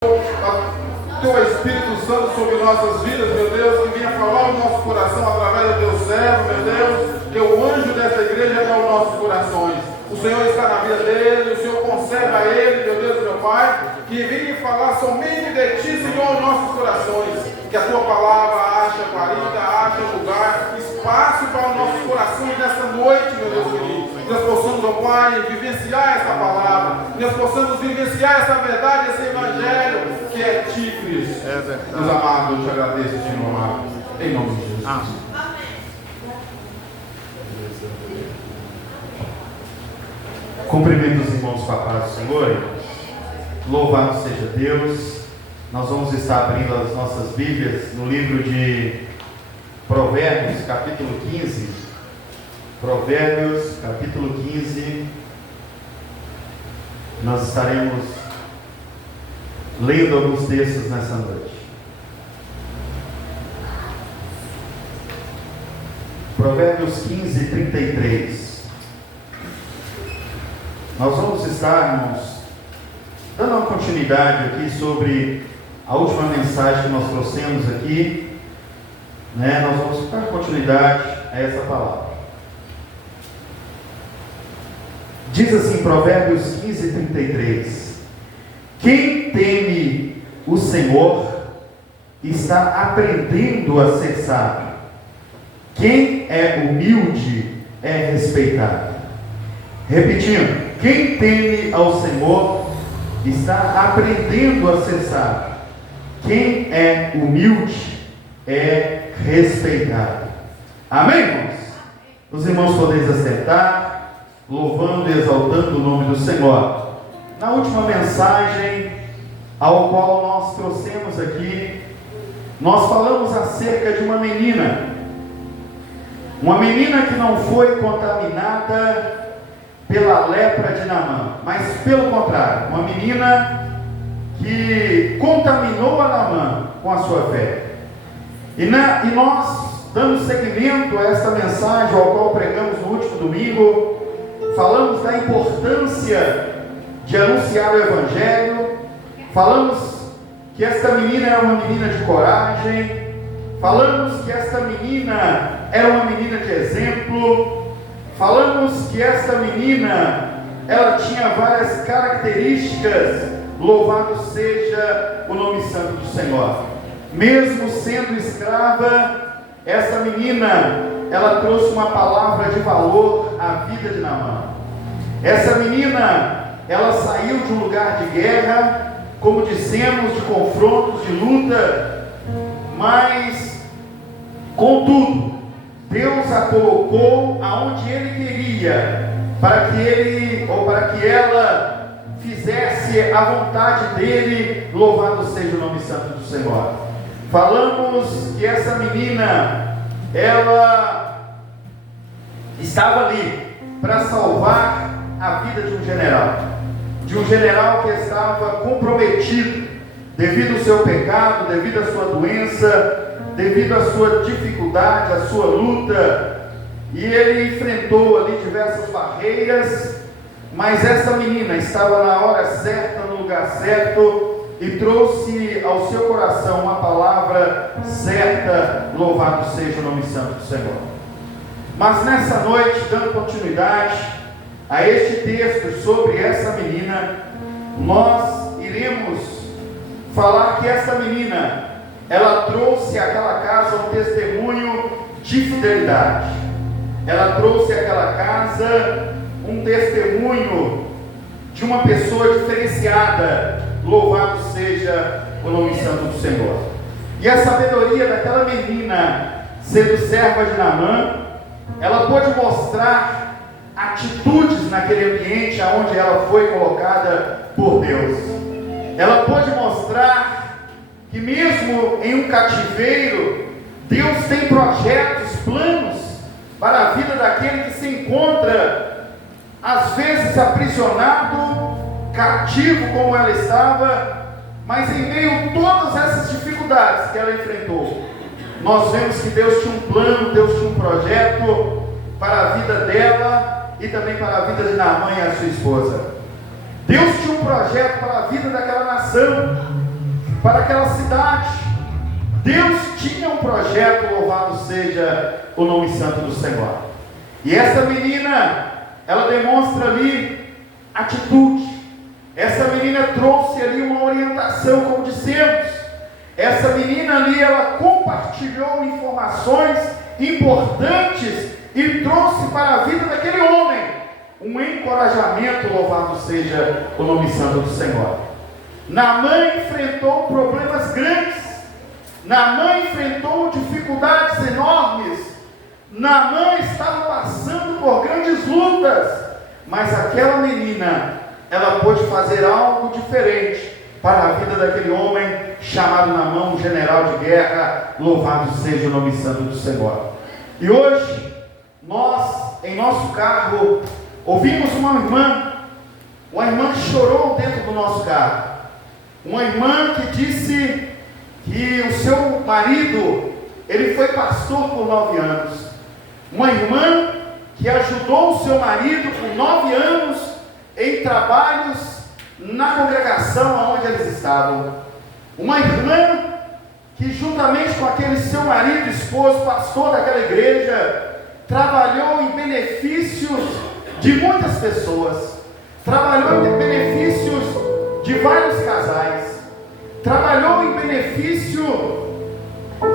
Teu Espírito Santo sobre nossas vidas, meu Deus, que venha falar o nosso coração através do teu servo, meu Deus, que o anjo dessa igreja é os nossos corações. O Senhor está na vida dele, o Senhor conserva a ele, meu Deus, meu Pai, que venha falar somente de ti, Senhor, aos nossos corações. Que a tua palavra ache guarida, ache lugar, espaço para os nossos corações nesta noite, meu Deus querido. Que nós possamos, ó Pai, vivenciar essa palavra, que nós possamos vivenciar essa verdade, esse evangelho que é ti, Cristo. É verdade. Meus amados, eu te agradeço, Senhor amado, em nome de Jesus. Amém. Cumprimento os irmãos com a paz do Senhor. Louvado seja Deus. Nós vamos estar abrindo as nossas Bíblias no livro de Provérbios, capítulo 15. Provérbios, capítulo 15. Nós estaremos lendo alguns textos nessa noite. Provérbios 15, 33. Nós vamos estar, irmãos, dando uma continuidade aqui sobre a última mensagem que nós trouxemos aqui, né? Nós vamos dar continuidade a essa palavra. Diz assim, Provérbios 15, 33: quem teme o Senhor está aprendendo a ser sábio. Quem é humilde é respeitado. Repetindo, quem teme ao Senhor está aprendendo a ser sábio. Quem é humilde é respeitado. Amém, irmãos? Os irmãos podem assentar, louvando e exaltando o nome do Senhor. Na última mensagem, ao qual nós trouxemos aqui, nós falamos acerca de uma menina que não foi contaminada pela lepra de Naamã, mas pelo contrário, uma menina que contaminou a Naamã com a sua fé. E nós, dando seguimento a esta mensagem, ao qual pregamos no último domingo, falamos da importância de anunciar o Evangelho, falamos que esta menina era uma menina de coragem, falamos que esta menina era uma menina de exemplo, falamos que esta menina, ela tinha várias características. Louvado seja o nome santo do Senhor. Mesmo sendo escrava, essa menina, ela trouxe uma palavra de valor à vida de Naamã. Essa menina, ela saiu de um lugar de guerra, como dissemos, de confrontos, de luta, mas, contudo, Deus a colocou aonde Ele queria, para que ela fizesse a vontade dele. Louvado seja o nome santo do Senhor. Falamos que essa menina, ela estava ali para salvar a vida de um general que estava comprometido devido ao seu pecado, devido à sua doença, devido à sua dificuldade, à sua luta, e ele enfrentou ali diversas barreiras, mas essa menina estava na hora certa, no lugar certo, e trouxe ao seu coração uma palavra certa. Louvado seja o nome santo do Senhor. Mas nessa noite, dando continuidade a este texto sobre essa menina, nós iremos falar que essa menina, ela trouxe àquela casa um testemunho de fidelidade. Ela trouxe àquela casa um testemunho de uma pessoa diferenciada. Louvado seja o nome santo do Senhor. E a sabedoria daquela menina, sendo serva de Naamã, ela pôde mostrar atitudes naquele ambiente onde ela foi colocada por Deus. Ela pôde mostrar que mesmo em um cativeiro, Deus tem projetos, planos para a vida daquele que se encontra, às vezes aprisionado, cativo como ela estava, mas em meio a todas essas dificuldades que ela enfrentou, nós vemos que Deus tinha um plano, Deus tinha um projeto para a vida dela e também para a vida de Naamã e a sua esposa. Deus tinha um projeto para a vida daquela nação, para aquela cidade. Deus tinha um projeto, louvado seja o nome santo do Senhor. E essa menina, ela demonstra ali atitude. Essa menina trouxe ali uma orientação, como dissemos. Essa menina ali, ela compartilhou informações importantes e trouxe para a vida daquele homem um encorajamento, louvado seja o nome santo do Senhor. Naamã enfrentou problemas grandes. Naamã enfrentou dificuldades enormes. Naamã estava passando por grandes lutas. Mas aquela menina, ela pôde fazer algo diferente para a vida daquele homem chamado Naamã, um general de guerra. Louvado seja o nome santo do Senhor. E hoje, nós, em nosso carro, ouvimos uma irmã que chorou dentro do nosso carro. Uma irmã que disse que o seu marido, ele foi pastor por 9 anos. Uma irmã que ajudou o seu marido por 9 anos em trabalhos na congregação onde eles estavam. Uma irmã que juntamente com aquele seu marido, esposo, pastor daquela igreja, trabalhou em benefícios de muitas pessoas. Trabalhou em benefícios de vários casais. Trabalhou em benefício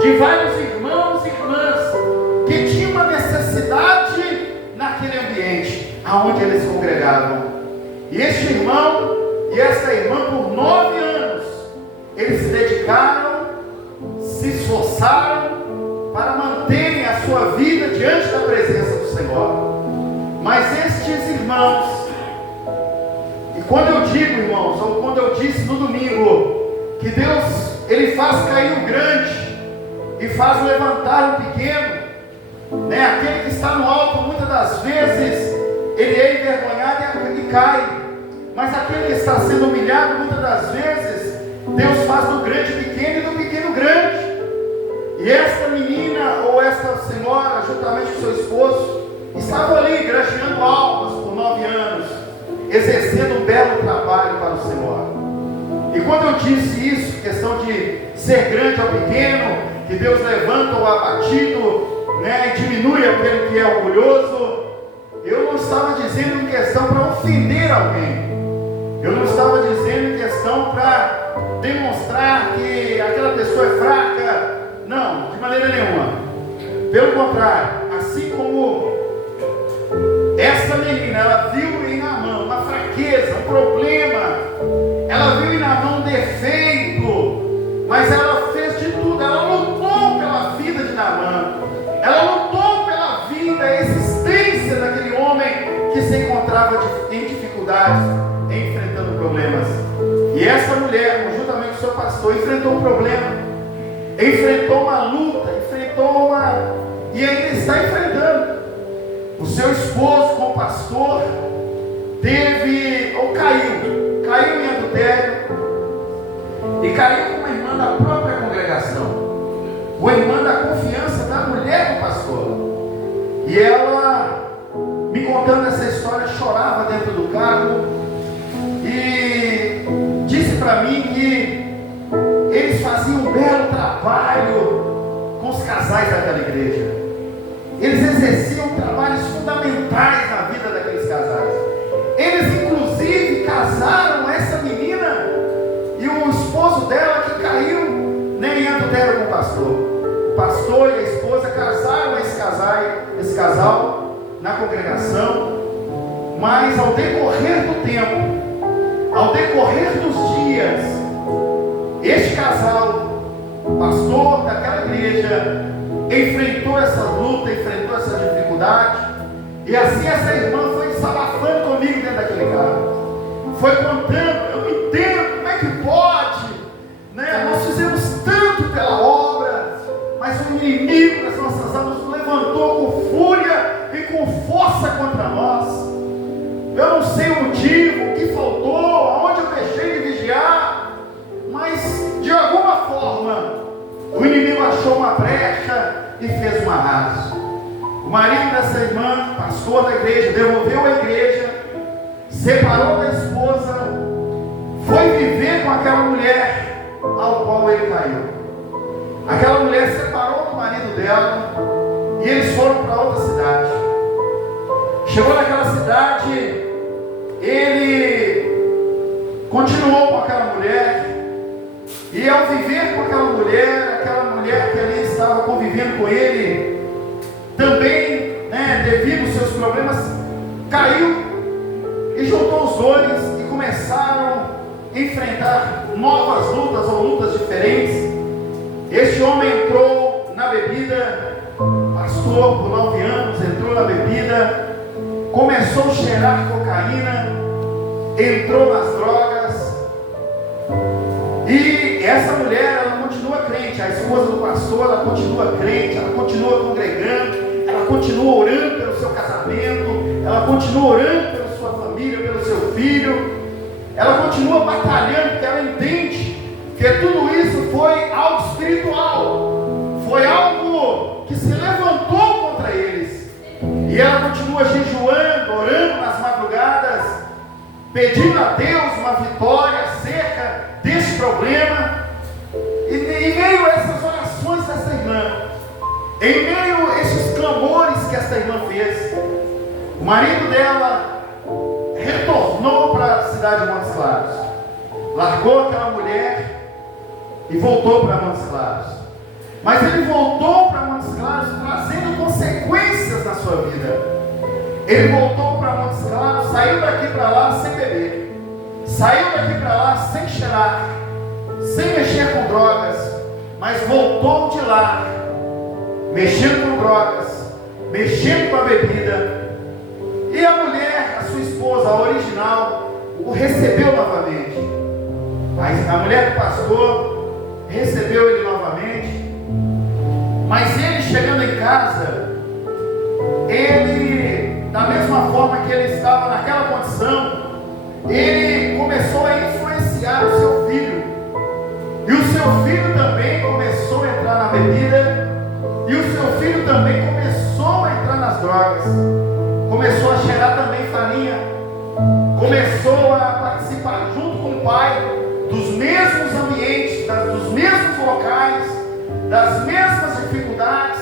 de vários irmãos e irmãs que tinham uma necessidade naquele ambiente aonde eles congregavam. E este irmão e esta irmã, por 9 anos, eles se dedicaram, se esforçaram para manterem a sua vida diante da presença do Senhor. Mas estes irmãos, e quando eu digo, irmãos, ou quando eu disse no domingo, que Deus, Ele faz cair o grande e faz levantar o pequeno, né? Aquele que está no alto, muitas das vezes, ele é envergonhado e cai. Mas aquele que está sendo humilhado, muitas das vezes, Deus faz do grande pequeno e do pequeno grande. E esta menina, ou esta senhora, juntamente com seu esposo, estavam ali granjeando almas por 9 anos, exercendo um belo trabalho para o Senhor. E quando eu disse isso, questão de ser grande ao pequeno, que Deus levanta o abatido, né, e diminui aquele que é orgulhoso, eu não estava dizendo em questão para ofender alguém. Eu não estava dizendo em questão para demonstrar que aquela pessoa é fraca. Não, de maneira nenhuma. Pelo contrário, assim como essa menina, ela viu em Naamã uma fraqueza, um problema. Ela viu em Naamã um defeito, mas ela fez de tudo. Ela lutou pela vida de Naamã. Ela lutou pela vida, a existência daquele homem que se encontrava em dificuldades, enfrentando problemas. E essa mulher, juntamente com o seu pastor, enfrentou um problema, enfrentou uma luta, e ainda está enfrentando. O seu esposo, com o pastor, caiu em adultério, e caiu com uma irmã da própria congregação, uma irmã da confiança da mulher do pastor. E ela, me contando essa história, chorava dentro do carro e disse para mim que eles faziam um belo trabalho com os casais daquela igreja. Eles exerciam trabalhos fundamentais na vida daqueles casais. Eles inclusive casaram essa menina e o esposo dela, que caiu, né, em adultério com o pastor. O pastor e a esposa casaram esse casal na congregação. Mas ao decorrer do tempo, ao decorrer dos dias, este casal, pastor daquela igreja, enfrentou essa luta, enfrentou essa dificuldade. E assim essa irmã foi desabafando comigo dentro daquele carro. Foi contando, eu não entendo como é que pode, né? Nós fizemos tanto pela obra, mas o inimigo das nossas almas nos levantou com fúria e com força contra nós. Eu não sei o motivo, o que faltou, aonde eu deixei de vigiar, mas de alguma forma o inimigo achou uma brecha e fez um arraso. O marido dessa irmã, pastor da igreja, devolveu a igreja, separou da esposa, foi viver com aquela mulher ao qual ele caiu. Aquela mulher separou do marido dela e eles foram para outra cidade. Chegou naquela cidade, ele continuou com aquela mulher, e ao viver com aquela mulher que ali estava convivendo com ele, também, devido aos seus problemas, caiu e juntou os dois e começaram a enfrentar novas lutas ou lutas diferentes. Este homem entrou na bebida, pastor por 9 anos, entrou na bebida, começou a cheirar cocaína, entrou nas drogas, e essa mulher, ela continua crente, a esposa do pastor, ela continua crente, ela continua congregando, ela continua orando pelo seu casamento, ela continua orando pela sua família, pelo seu filho, ela continua batalhando, porque ela entende que tudo isso foi algo espiritual, foi algo que se levantou contra eles, e ela continua jejuando, orando nas madrugadas, pedindo a Deus uma vitória acerca desse problema. E em meio a essas orações dessa irmã, em meio a esses clamores que essa irmã fez, o marido dela retornou para a cidade de Montes Claros, largou aquela mulher e voltou para Montes Claros. Mas ele voltou para Montes Claros trazendo consequências na sua vida. Ele voltou para Montes Claros, saiu daqui para lá sem beber, saiu daqui para lá sem cheirar, sem mexer com drogas, mas voltou de lá mexendo com drogas, mexendo com a bebida. E a mulher, a sua esposa, a original, o recebeu novamente. A mulher do pastor recebeu ele novamente. Mas ele, chegando em casa, ele, da mesma forma que ele estava naquela condição, ele começou a influenciar o seu filho. E o seu filho também começou a entrar na bebida. E o seu filho também começou a entrar nas drogas. Começou a cheirar também farinha. Começou a participar junto com o pai dos mesmos ambientes, dos mesmos locais, das mesmas dificuldades.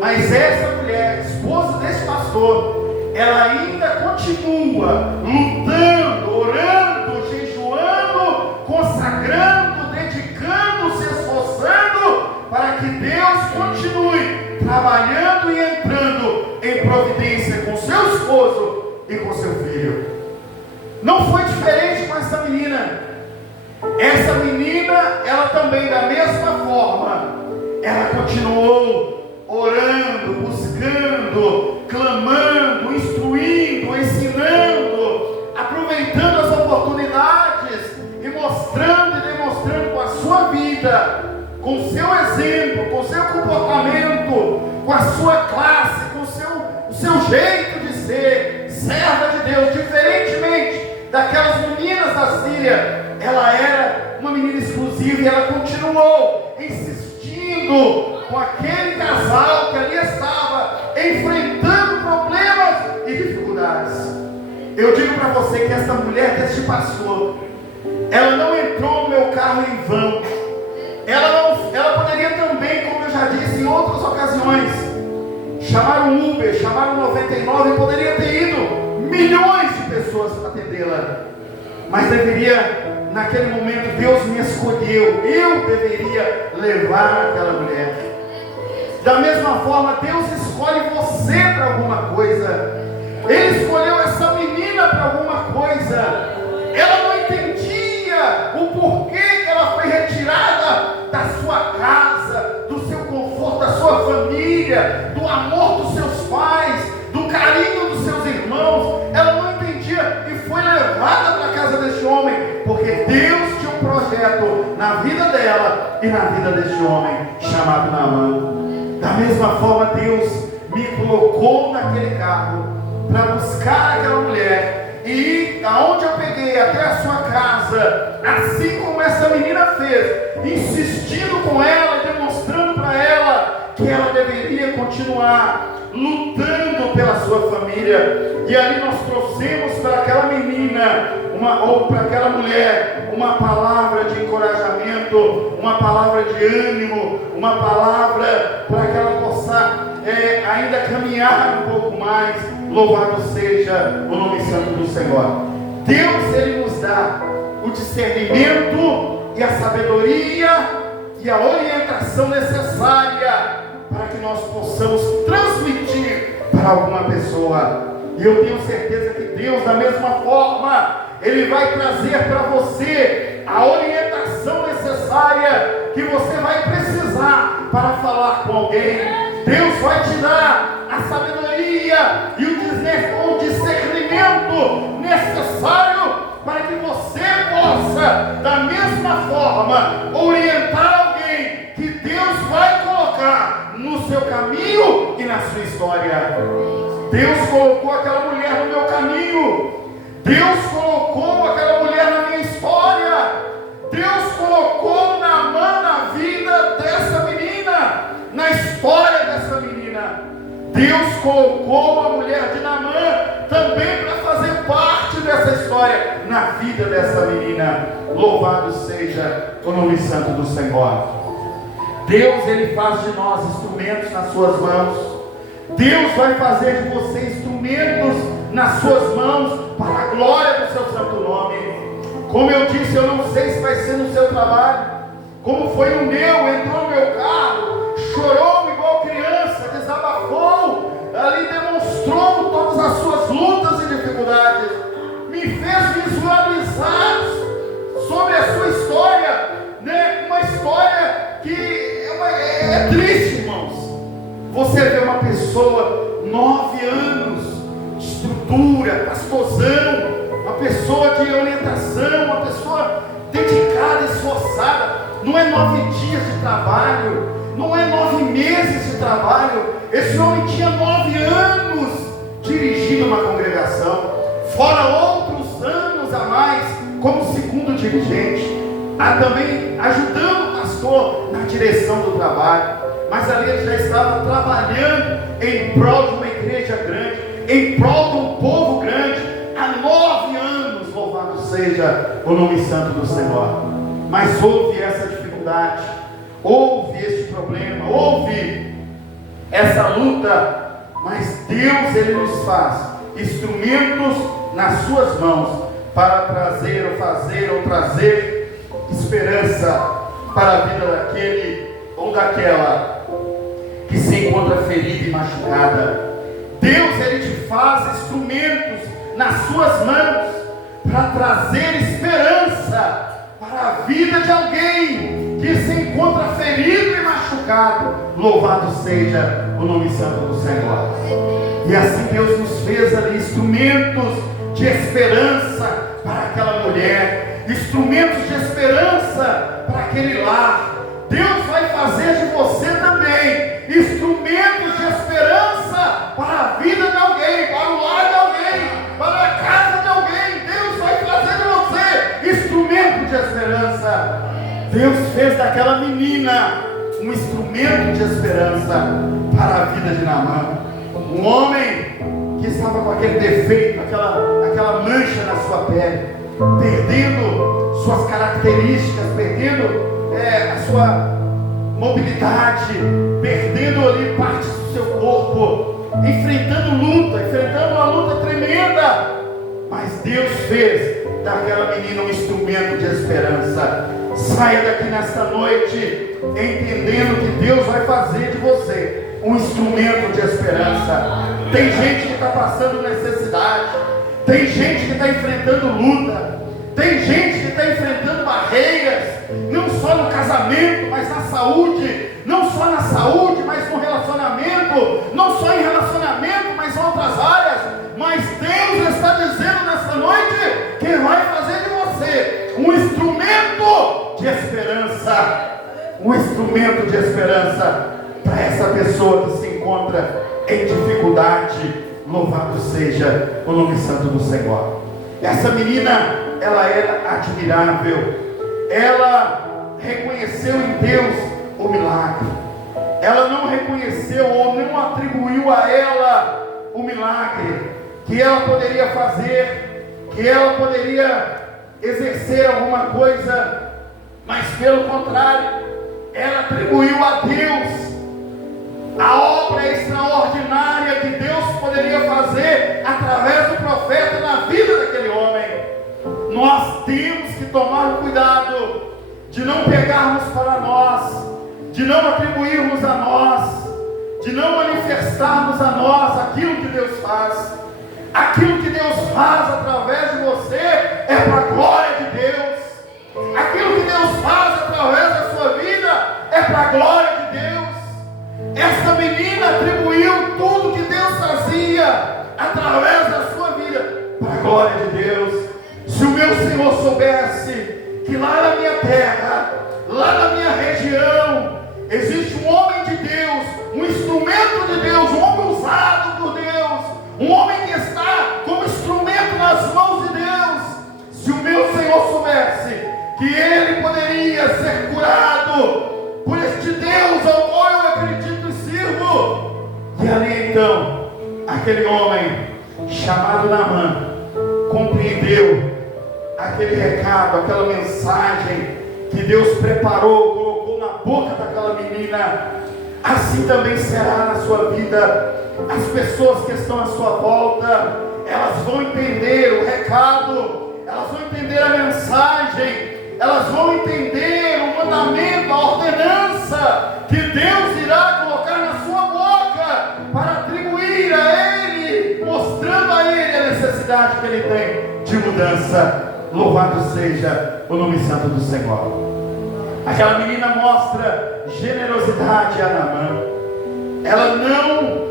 Mas essa mulher, esposa desse pastor, ela ainda continua lutando, orando, jejuando, consagrando, dedicando, se esforçando para que Deus continue trabalhando e entrando em providência com seu esposo e com seu filho. Não foi diferente com essa menina. Essa menina, ela também, da mesma forma, ela continuou orando, buscando, clamando, instruindo, ensinando, aproveitando as oportunidades e mostrando e demonstrando com a sua vida, com o seu exemplo, com o seu comportamento, com a sua classe, com o seu jeito de ser serva de Deus, diferentemente daquelas meninas da Síria. Ela era uma menina exclusiva e ela continuou insistindo com aquele casal que ali estava enfrentando problemas e dificuldades. Eu digo para você que essa mulher deste pastor, ela não entrou no meu carro em vão. Ela poderia também, como eu já disse em outras ocasiões, chamar um Uber, chamar um 99, e poderia ter ido milhões de pessoas para atendê-la. Mas deveria, naquele momento, Deus me escolheu, eu deveria levar aquela mulher. Da mesma forma, Deus escolhe você para alguma coisa. Ele escolheu essa menina para alguma coisa. Ela não entendia o porquê que ela foi retirada da sua casa, do seu conforto, da sua família, do amor dos seus pais, do carinho dos seus irmãos. Ela não entendia e foi levada para a casa deste homem, porque Deus tinha um projeto na vida dela e na vida deste homem chamado Naamã. Da mesma forma, Deus me colocou naquele carro para buscar aquela mulher e ir aonde eu peguei até a sua casa, assim como essa menina fez, insistindo com ela, demonstrando para ela que ela deveria continuar lutando pela sua família. E ali nós trouxemos para aquela menina ou para aquela mulher, uma palavra de encorajamento, uma palavra de ânimo, uma palavra para que ela possa ainda caminhar um pouco mais. Louvado seja o nome santo do Senhor. Deus, Ele nos dá o discernimento e a sabedoria e a orientação necessária para que nós possamos transmitir para alguma pessoa. E eu tenho certeza que Deus, da mesma forma, Ele vai trazer para você a orientação necessária que você vai precisar para falar com alguém. Deus vai te dar a sabedoria e o discernimento necessário para que você possa, da mesma forma, orientar alguém que Deus vai colocar no seu caminho e na sua história. Deus colocou aquela mulher no meu caminho. Deus colocou aquela mulher na minha história. Deus colocou Naamã na vida dessa menina, na história dessa menina. Deus colocou a mulher de Naamã também para fazer parte dessa história, na vida dessa menina. Louvado seja o nome santo do Senhor. Deus, Ele faz de nós instrumentos nas suas mãos. Deus vai fazer de você instrumentos nas suas mãos para a glória do seu santo nome. Como eu disse, eu não sei se vai ser no seu trabalho, como foi no meu. Entrou no meu carro, chorou igual criança, desabafou, ali demonstrou todas as suas lutas e dificuldades, me fez visualizar sobre a sua história, né? Uma história que é triste, irmãos. Você vê uma pessoa, 9 anos, de estrutura, pastorzão, uma pessoa de orientação, uma pessoa dedicada, esforçada. Não é 9 dias de trabalho, não é 9 meses de trabalho. Esse homem tinha 9 anos dirigindo uma congregação, fora outros anos a mais como segundo dirigente, também ajudando o pastor na direção do trabalho. Mas ali ele já estava trabalhando em prol de uma igreja grande, em prol de um povo grande, há 9 anos. Louvado seja o nome santo do Senhor. Mas houve essa dificuldade, houve esse problema, houve essa luta, mas Deus, Ele nos faz instrumentos nas suas mãos para trazer ou fazer ou trazer esperança para a vida daquele ou daquela que se encontra ferida e machucada. Deus, Ele te faz instrumentos nas suas mãos para trazer esperança para a vida de alguém que se encontra ferido e machucado. Louvado seja o nome santo do Senhor. E assim Deus nos fez ali instrumentos de esperança para aquela mulher, instrumentos de esperança para aquele lar. Deus vai fazer de você também instrumentos de esperança para a vida de alguém, para o lar de alguém, para a casa de alguém. Deus vai fazer de você instrumento de esperança. Deus fez daquela menina um instrumento de esperança para a vida de Naamã. Um homem que estava com aquele defeito, aquela mancha na sua pele, perdendo suas características, perdendo a sua mobilidade, perdendo ali partes do seu corpo, enfrentando uma luta tremenda. Mas Deus fez daquela menina um instrumento de esperança. Saia daqui nesta noite entendendo que Deus vai fazer de você um instrumento de esperança. Tem gente que está passando necessidade, tem gente que está enfrentando luta, tem gente que está enfrentando barreiras, não só no casamento, mas na saúde, não só na saúde, mas no relacionamento, não só em relacionamento, mas em outras áreas. Mas Deus está dizendo nessa noite que vai fazer de você um instrumento de esperança, um instrumento de esperança para essa pessoa que se encontra em dificuldade. Louvado seja o nome santo do Senhor. Essa menina, ela era admirável, ela reconheceu em Deus o milagre. Ela não reconheceu ou não atribuiu a ela o milagre que ela poderia fazer, que ela poderia exercer alguma coisa, mas pelo contrário, ela atribuiu a Deus a obra extraordinária que Deus poderia fazer através do profeta na vida daquele homem. Nós temos que tomar cuidado de não pegarmos para nós, de não atribuirmos a nós, de não manifestarmos a nós aquilo que Deus faz. Aquilo que Deus faz através de você é para a glória de Deus. Aquilo que Deus faz através da sua vida é para a glória de Deus. Essa menina atribuiu tudo que Deus fazia através da sua vida para a glória de Deus. Se o meu Senhor soubesse que lá na minha terra, lá na minha região, existe um homem de Deus, um instrumento de Deus, um homem usado por Deus, um homem que está como instrumento nas mãos de Deus, se o meu Senhor soubesse que ele poderia ser curado por este Deus ao qual eu acredito e sirvo, e ali então, aquele homem chamado Naamã compreendeu aquele recado, aquela mensagem que Deus preparou, colocou na boca daquela menina. Assim também será na sua vida. As pessoas que estão à sua volta, elas vão entender o recado, elas vão entender a mensagem, elas vão entender o mandamento, a ordenança que Deus irá colocar na sua boca para atribuir a Ele, mostrando a Ele a necessidade que Ele tem de mudança. Louvado seja o nome santo do Senhor. Aquela menina mostra generosidade a Naamã. Ela não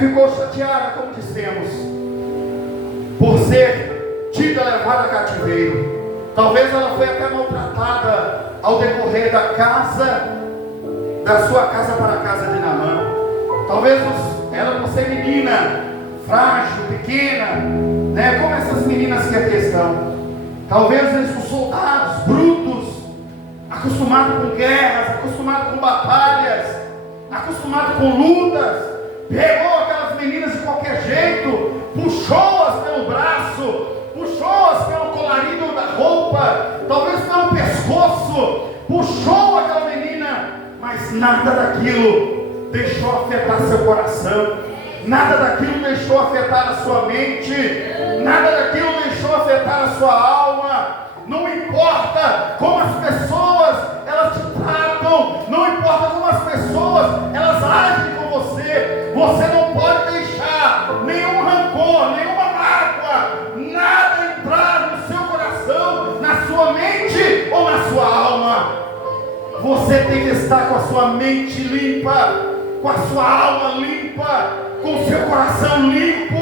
ficou chateada, como dissemos, por ser tida, levada a cativeiro. Talvez ela foi até maltratada ao decorrer da sua casa para a casa de Naamã. Talvez ela, por ser menina, frágil, pequena, né, como essas meninas que aqui estão, talvez os soldados brutos, acostumados com guerras, acostumados com batalhas, acostumados com lutas, pegou aquelas meninas de qualquer jeito, puxou-as pelo braço, puxou-as pelo colarinho da roupa, talvez pelo pescoço, puxou aquela menina, mas nada daquilo deixou afetar seu coração, nada daquilo deixou afetar a sua mente, nada daquilo deixou afetar a sua alma. Não importa como as pessoas elas te tratam, não importa como as pessoas elas agem com você, você não pode deixar nenhum rancor, nenhuma mágoa, nada entrar no seu coração, na sua mente ou na sua alma. Você tem que estar com a sua mente limpa, com a sua alma limpa, com o seu coração limpo.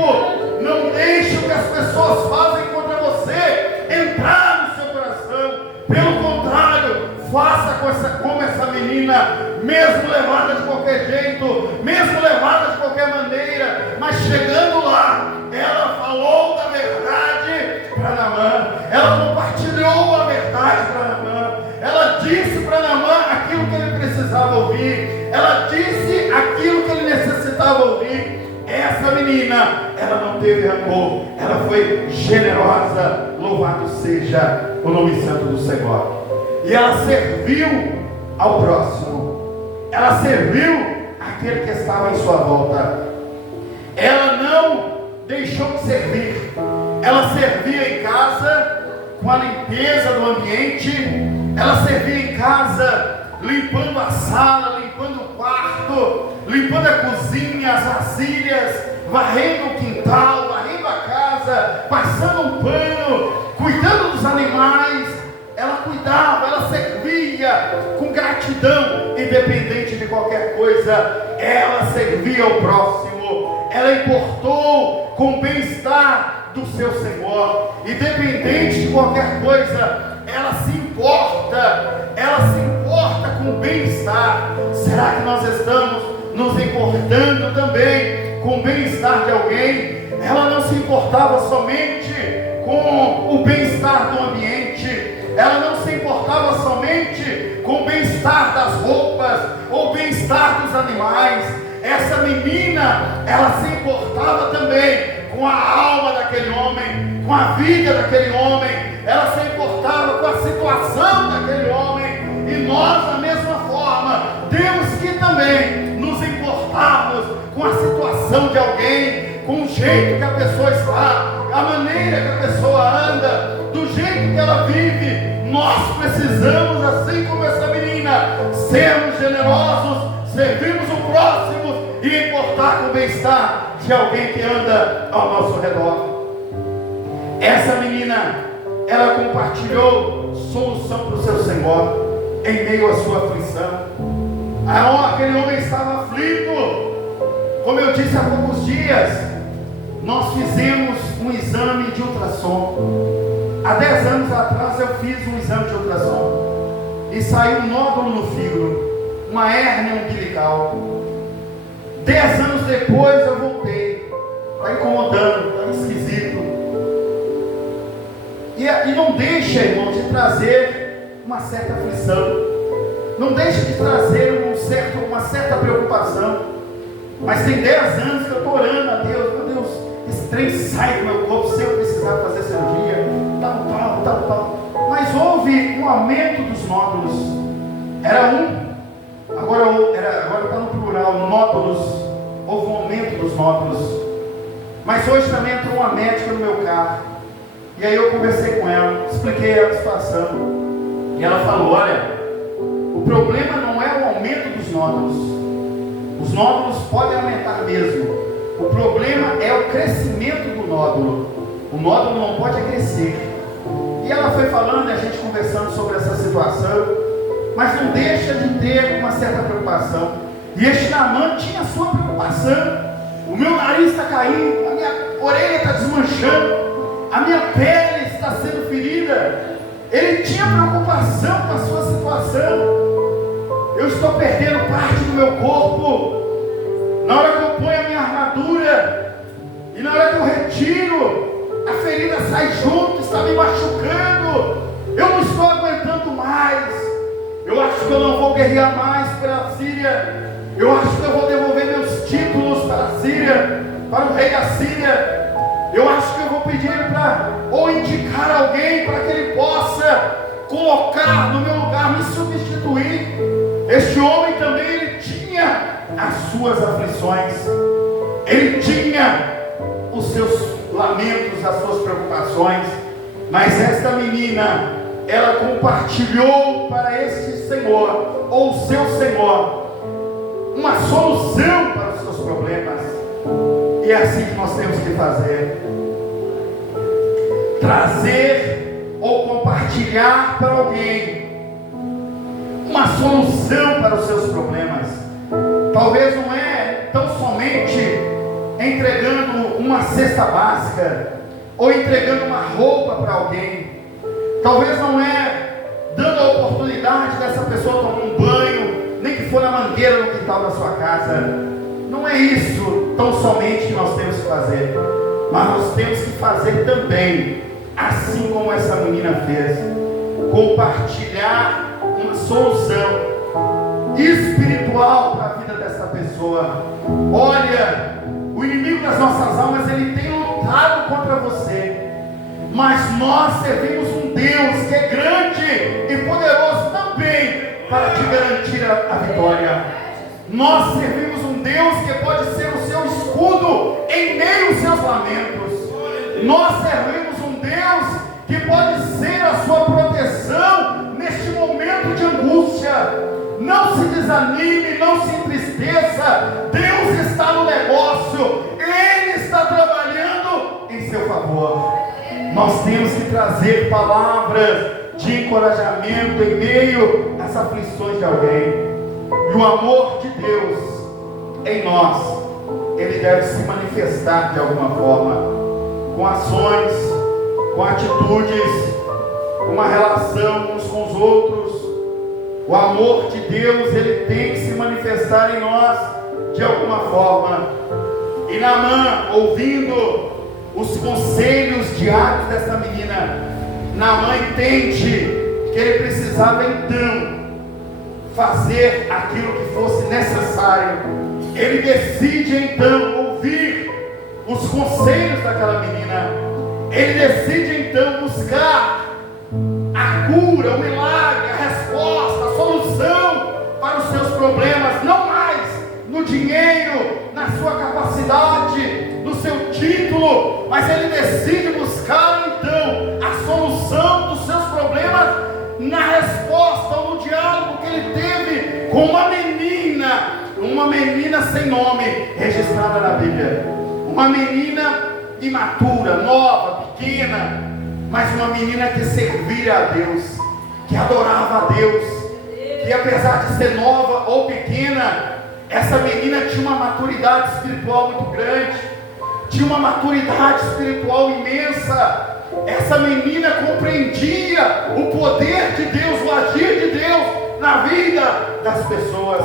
Não deixe o que as pessoas fazem contra você entrar no seu coração. Pelo contrário, faça como essa menina, mesmo levada de qualquer jeito, mesmo levada de qualquer maneira, mas chegando lá, ela falou da verdade para Naamã, ela compartilhou a verdade para Naamã, ela disse para Naamã aquilo que ele precisava ouvir, ela disse aquilo que ele necessitava ouvir. Essa menina, ela não teve rancor, ela foi generosa, louvado seja o nome santo do Senhor. E ela serviu ao próximo, ela serviu aquele que estava em sua volta. Ela não deixou de servir, ela servia em casa com a limpeza do ambiente, ela servia em casa limpando a sala, limpando o quarto, limpando a cozinha, as vasilhas, varrendo o quintal, varrendo a casa, passando um pano, cuidando dos animais. Ela cuidava, ela servia com gratidão, independente de qualquer coisa. Ela servia ao próximo, ela importou com o bem-estar do seu Senhor, independente de qualquer coisa. Ela se importa com o bem-estar. Será que nós estamos nos importando também com o bem-estar de alguém? Ela não se importava somente com o bem-estar do ambiente, ela não se importava somente com o bem-estar das roupas ou o bem-estar dos animais. Essa menina, ela se importava também com com a alma daquele homem, com a vida daquele homem, ela se importava com a situação daquele homem. E nós, da mesma forma, temos que também nos importarmos com a situação de alguém, com o jeito que a pessoa está, a maneira que a pessoa anda, do jeito que ela vive. Nós precisamos, assim como essa menina, sermos generosos, servirmos o próximo e importar com o bem-estar de alguém que anda ao nosso redor. Essa menina, ela compartilhou solução para o seu Senhor em meio à sua aflição. Aquele homem estava aflito. Como eu disse há poucos dias, nós fizemos um exame de ultrassom. Há 10 anos atrás eu fiz um exame de ultrassom e saiu um nódulo no fígado, uma hérnia umbilical. 10 anos depois eu voltei. Está incomodando, está esquisito. E não deixa, irmão, de trazer uma certa aflição. Não deixa de trazer uma certa preocupação. Mas tem 10 anos que eu estou orando a Deus. Meu Deus, esse trem sai do meu corpo se eu precisar fazer cirurgia. Tal. Mas houve um aumento dos nódulos. Era um, agora está no plural, nódulos. Houve um aumento dos nódulos. Mas hoje também entrou uma médica no meu carro. E aí eu conversei com ela, expliquei a situação. E ela falou: olha, o problema não é o aumento dos nódulos. Os nódulos podem aumentar mesmo. O problema é o crescimento do nódulo. O nódulo não pode crescer. E ela foi falando, a gente conversando sobre essa situação, mas não deixa de ter uma certa preocupação. E este Naamã tinha a sua preocupação. O meu nariz está caindo, a minha orelha está desmanchando, a minha pele está sendo ferida. Ele tinha preocupação com a sua situação. Eu estou perdendo parte do meu corpo. Na hora que eu ponho a minha armadura e na hora que eu retiro, a ferida sai junto, está me machucando. Eu não estou aguentando mais. Eu acho que eu não vou guerrear mais pela Síria. Eu acho que eu vou devolver meus títulos para a Síria, para o rei da Síria. Eu acho que eu vou pedir para ou indicar alguém para que ele possa colocar no meu lugar, me substituir. Este homem também, ele tinha as suas aflições, ele tinha os seus lamentos, as suas preocupações. Mas esta menina, ela compartilhou para este Senhor, ou seu Senhor, uma solução para os seus problemas. E é assim que nós temos que fazer: trazer ou compartilhar para alguém uma solução para os seus problemas. Talvez não é tão somente entregando uma cesta básica ou entregando uma roupa para alguém. Talvez não é dando a oportunidade dessa pessoa tomar um banho, nem que for na mangueira no quintal da sua casa. Não é isso tão somente que nós temos que fazer, mas nós temos que fazer também, assim como essa menina fez, compartilhar uma solução espiritual para a vida dessa pessoa. Olha, o inimigo das nossas almas, ele tem lutado contra você, mas nós servimos um Deus que é grande e poderoso também para te garantir a vitória. Nós servimos um Deus que pode ser o seu escudo em meio aos seus lamentos. Nós servimos um Deus que pode ser a sua proteção neste momento de angústia. Não se desanime, não se entristeça. Deus está no negócio, Ele está trabalhando em seu favor. Nós temos que trazer palavras de encorajamento em meio às aflições de alguém. E o amor de Deus em nós, ele deve se manifestar de alguma forma, com ações, com atitudes, com uma relação uns com os outros. O amor de Deus, ele tem que se manifestar em nós de alguma forma. E Naamã, ouvindo os conselhos diários dessa menina, Naamã entende que ele precisava então fazer aquilo que fosse necessário. Ele decide então ouvir os conselhos daquela menina. Ele decide então buscar a cura, o milagre, a resposta, a solução para os seus problemas, não mais no dinheiro, na sua capacidade, no seu título, mas ele decide buscar então a solução dos seus problemas na resposta ou no diálogo que ele teve com uma menina sem nome registrada na Bíblia, uma menina imatura, nova, pequena, mas uma menina que servia a Deus, que adorava a Deus, que apesar de ser nova ou pequena, essa menina tinha uma maturidade espiritual muito grande, tinha uma maturidade espiritual imensa. Essa menina compreendia o poder de Deus, o agir de Deus na vida das pessoas.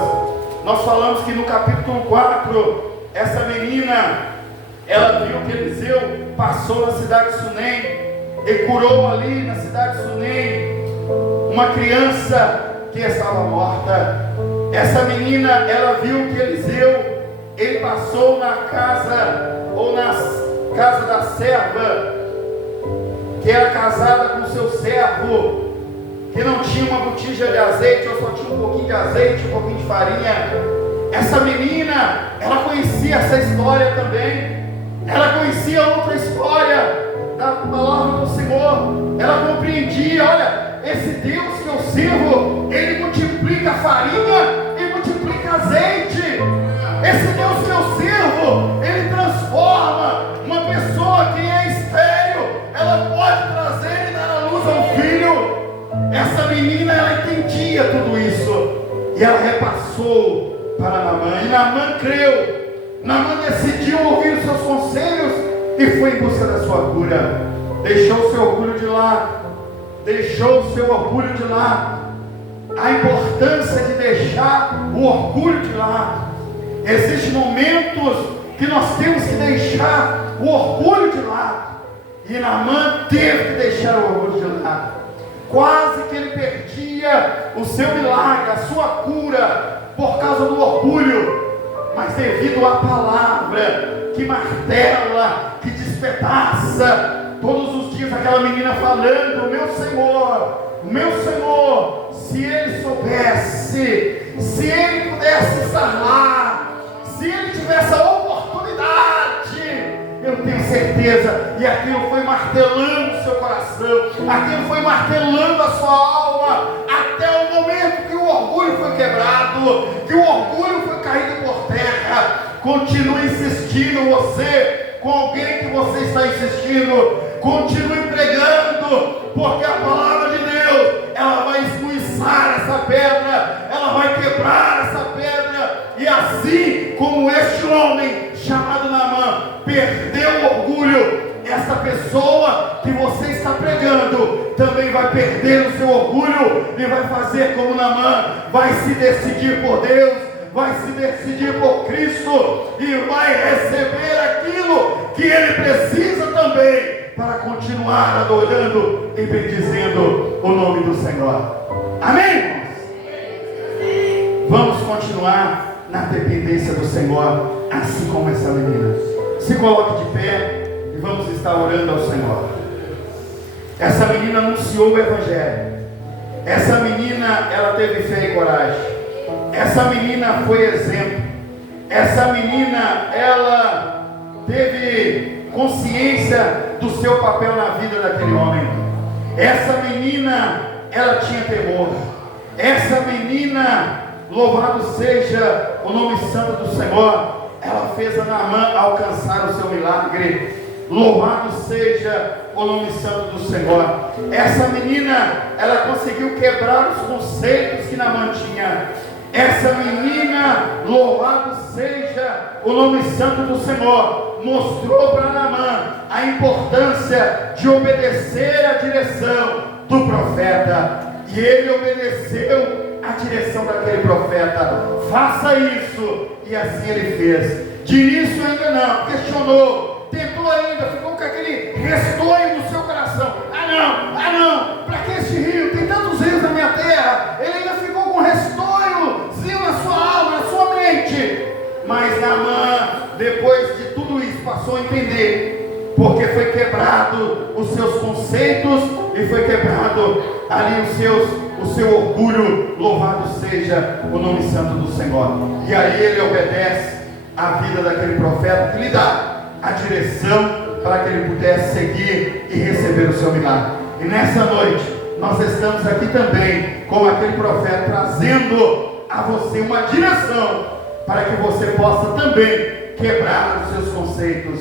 Nós falamos que no capítulo 4, essa menina, ela viu que Eliseu passou na cidade de Sunem e curou ali na cidade de Sunem uma criança que estava morta. Essa menina, ela viu que Eliseu, ele passou na casa, ou nas casa da serva, que era casada com seu servo, que não tinha uma botija de azeite, ou só tinha um pouquinho de azeite, um pouquinho de farinha. Essa menina, ela conhecia essa história também. Ela conhecia outra história da palavra do Senhor. Ela compreendia, olha, esse Deus que eu sirvo, ele multiplica farinha e multiplica azeite. Esse Deus que eu sirvo, ele transforma uma pessoa que é estéril, ela pode trazer e dar à luz ao filho. Essa menina, ela entendia tudo isso, e ela repassou para Naamã, e Naamã creu. Naamã decidiu ouvir os seus conselhos e foi em busca da sua cura. Deixou o seu orgulho de lado, deixou o seu orgulho de lado. A importância de deixar o orgulho de lado. Existem momentos que nós temos que deixar o orgulho de lado, e Naamã teve que deixar o orgulho de lado. Quase que ele perdia o seu milagre, a sua cura, por causa do orgulho. Mas devido à palavra que martela, que despedaça, todos os dias aquela menina falando: meu Senhor, se ele soubesse, se ele pudesse estar lá, se ele tivesse a oportunidade, eu tenho certeza. E aquilo foi martelando o seu coração, aquilo foi martelando a sua alma, até o momento que o orgulho foi quebrado, que o orgulho foi caído por terra. Continue insistindo, você, com alguém que você está insistindo, continue pregando, porque a palavra de Deus, ela vai esmiuçar essa pedra, ela vai quebrar essa pedra. E assim como este homem chamado Naamã perdeu o orgulho, essa pessoa que você está pregando também vai perder o seu orgulho e vai fazer como Naamã, vai se decidir por Deus, vai se decidir por Cristo e vai receber aquilo que ele precisa também para continuar adorando e bendizendo o nome do Senhor. Amém? Vamos continuar na dependência do Senhor, assim como essa menina. Se coloque de pé e vamos estar orando ao Senhor. Essa menina anunciou o Evangelho. Essa menina, ela teve fé e coragem. Essa menina foi exemplo. Essa menina, ela teve consciência do seu papel na vida daquele homem. Essa menina, ela tinha temor. Essa menina, louvado seja o nome santo do Senhor, ela fez a Naamã alcançar o seu milagre. Louvado seja o nome santo do Senhor. Essa menina, ela conseguiu quebrar os conceitos que Naamã tinha. Essa menina, louvado seja o nome santo do Senhor, mostrou para Naamã a importância de obedecer à direção do profeta. E ele obedeceu à direção daquele profeta. Faça isso. E assim ele fez. De início ainda não, questionou, tentou ainda, ficou com aquele restolho no seu coração. Ah não, para que esse rio? Tem tantos rios na minha terra. Ele ainda ficou com restolhozinho na sua alma, na sua mente. Mas Naamã, depois de tudo isso passou a entender, porque foi quebrado os seus conceitos e foi quebrado ali o seu orgulho. Louvado seja o nome santo do Senhor. E aí ele obedece a vida daquele profeta, que lhe dá a direção para que ele pudesse seguir e receber o seu milagre. E nessa noite nós estamos aqui também com aquele profeta, trazendo a você uma direção para que você possa também quebrar os seus conceitos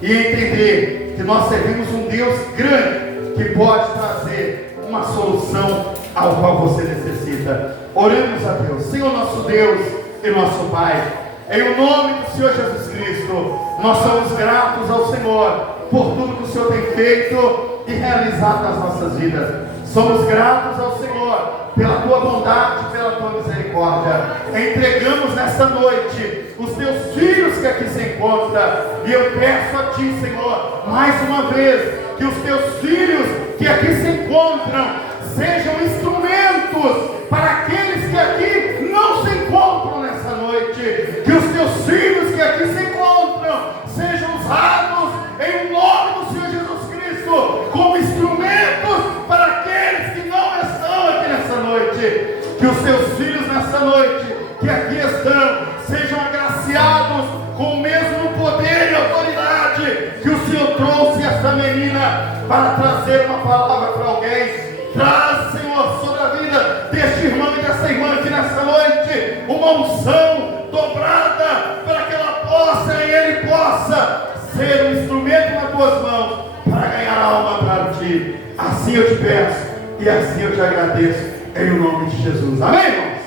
e entender que nós servimos um Deus grande, que pode trazer uma solução ao qual você necessita. Oremos a Deus. Senhor nosso Deus e nosso Pai, em o nome do Senhor Jesus Cristo, nós somos gratos ao Senhor por tudo que o Senhor tem feito e realizado nas nossas vidas. Somos gratos ao Senhor pela tua bondade, pela tua misericórdia. Entregamos nessa noite os teus filhos que aqui se encontram, e eu peço a ti, Senhor, mais uma vez, que os teus filhos que aqui se encontram sejam instrumentos para aqueles que aqui não se encontram nessa noite. Que os teus filhos que aqui se encontram sejam usados em nome do Senhor Jesus Cristo como instrumentos para aqueles que não estão aqui nessa noite. Que os teus filhos nessa noite que aqui estão sejam agraciados com o mesmo poder e autoridade que o Senhor trouxe esta menina para trazer uma palavra para alguém. Traz, Senhor, sobre a vida deste irmão e dessa irmã aqui nessa noite uma unção dobrada para que ela possa e ele possa ser um instrumento nas tuas mãos para ganhar alma para ti. Assim eu te peço e assim eu te agradeço, em o nome de Jesus. Amém, irmãos?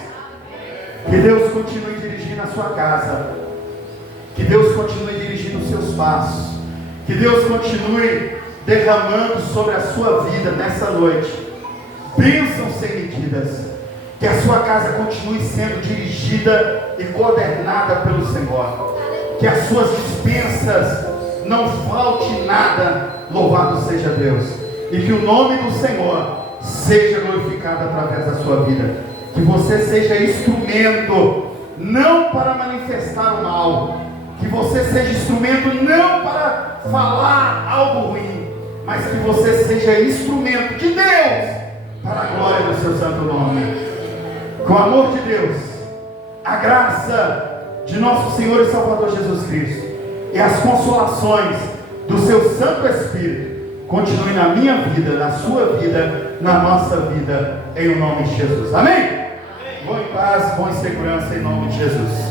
Que Deus continue dirigindo a sua casa, que Deus continue dirigindo os seus passos, que Deus continue derramando sobre a sua vida nessa noite bênçãos sem medidas. Que a sua casa continue sendo dirigida e governada pelo Senhor. Que as suas dispensas não falte nada. Louvado seja Deus. E que o nome do Senhor seja glorificado através da sua vida. Que você seja instrumento não para manifestar o mal. Que você seja instrumento não para falar algo ruim, mas que você seja instrumento de Deus para a glória do seu santo nome. Com o amor de Deus, a graça de nosso Senhor e Salvador Jesus Cristo e as consolações do seu Santo Espírito continue na minha vida, na sua vida, na nossa vida, em o nome de Jesus. Amém? Vão em paz, vão em segurança, em nome de Jesus.